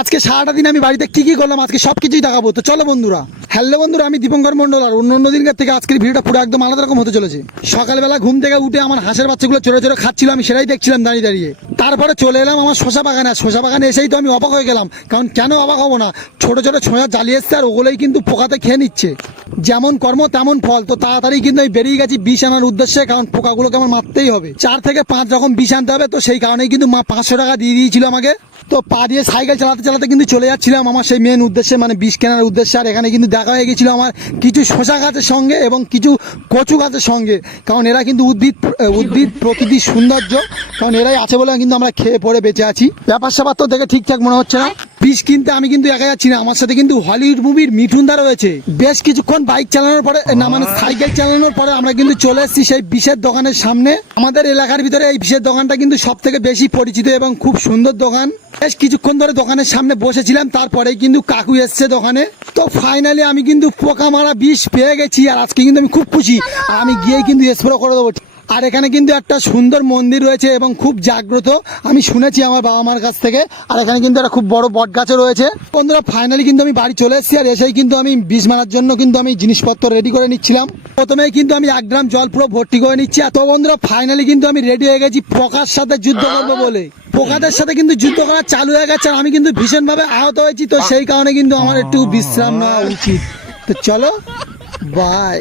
আজকে সারাটা দিন আমি বাড়িতে কি করলাম আজকে সবকিছুই দেখাবো। তো চলো বন্ধুরা। হ্যালো বন্ধুরা, আমি দীপঙ্কর মন্ডল। আর অন্য দিনকার থেকে আজকের ভিডিওটা পুরো একদম আলাদা রকম হতে চলেছে। সকালবেলা ঘুম থেকে উঠে আমার হাঁসের বাচ্চাগুলো চড়ে চড়ে খাচ্ছিল, আমি সেটাই দেখছিলাম দাঁড়িয়ে দাঁড়িয়ে। তারপরে চলে এলাম আমার শশা বাগানে। আর শশা বাগানে এসেই তো আমি অবাক হয়ে গেলাম, কারণ কেন অবাক হবো না, ছোট ছোট ছোঁয়া জ্বালিয়ে এসছে আর ওগুলোই কিন্তু পোকাতে খেয়ে নিচ্ছে। যেমন কর্ম তেমন ফল। তো তাড়াতাড়ি কিন্তু আমি বেরিয়ে গেছি বিষ আনার উদ্দেশ্যে, কারণ পোকাগুলোকে আমার মারতেই হবে। 4 থেকে 5 রকম বিষ আনতে হবে। তো সেই কারণেই কিন্তু মা 500 টাকা দিয়ে দিয়েছিল আমাকে। তো পা দিয়ে সাইকেল চালাতে চালাতে কিন্তু চলে যাচ্ছিলাম আমার সেই মেন উদ্দেশ্যে, মানে বিষ কেনার উদ্দেশ্যে। আর এখানে কিন্তু দেখা হয়ে গেছিলো আমার কিছু শশা গাছের সঙ্গে এবং কিছু কচু গাছের সঙ্গে, কারণ এরা কিন্তু উদ্ভিদ প্রকৃতির সৌন্দর্য, কারণ এরাই আছে বলে কিন্তু আমরা খেয়ে পড়ে বেঁচে আছি। ব্যাপার স্যাপার তো দেখে ঠিকঠাক মনে হচ্ছে না। বিষ কিনতে আমি কিন্তু একা যাচ্ছি না, আমার সাথে কিন্তু হলিউড মুভির মিঠুনদা রয়েছে। বেশ কিছুক্ষণ বাইক চালানোর পরে, না মানে সাইকেল চালানোর পরে আমরা কিন্তু চলে এসেছি সেই বিষের দোকানের সামনে। আমাদের এলাকার ভিতরে এই বিষের দোকানটা কিন্তু সব থেকে বেশি পরিচিত এবং খুব সুন্দর দোকান। বেশ কিছুক্ষণ ধরে দোকানের সামনে বসেছিলাম, তারপরেই কিন্তু কাকু এসছে দোকানে। তো ফাইনালি আমি কিন্তু পোকা মারা বিষ পেয়ে গেছি। আর আজকে কিন্তু আমি খুব খুশি, আর আমি গিয়ে কিন্তু স্প্রে করে দেবো। আর এখানে কিন্তু একটা সুন্দর মন্দির রয়েছে এবং খুব জাগ্রত, আমি শুনেছি আমার বাবা মার কাছ থেকে। আর এখানে কিন্তু একটা খুব বড় বট গাছও রয়েছে। বন্ধুরা ফাইনালি কিন্তু আমি বাড়ি চলে এসেছি। আর এসেই কিন্তু আমি বিষ মারার জন্য কিন্তু আমি জিনিসপত্র রেডি করে নিচ্ছিলাম। প্রথমেই কিন্তু আমি 1 গ্রাম জল পুরো ভর্তি করে নিচ্ছি। আর তো বন্ধুরা ফাইনালি কিন্তু আমি রেডি হয়ে গেছি পোকার সাথে যুদ্ধ করবো বলে। পোকাদের সাথে কিন্তু যুদ্ধ করা চালু হয়ে গেছে। আমি কিন্তু ভীষণভাবে আহত হয়েছি, তো সেই কারণে কিন্তু আমার একটু বিশ্রাম নেওয়া উচিত। তো চলো, বাই।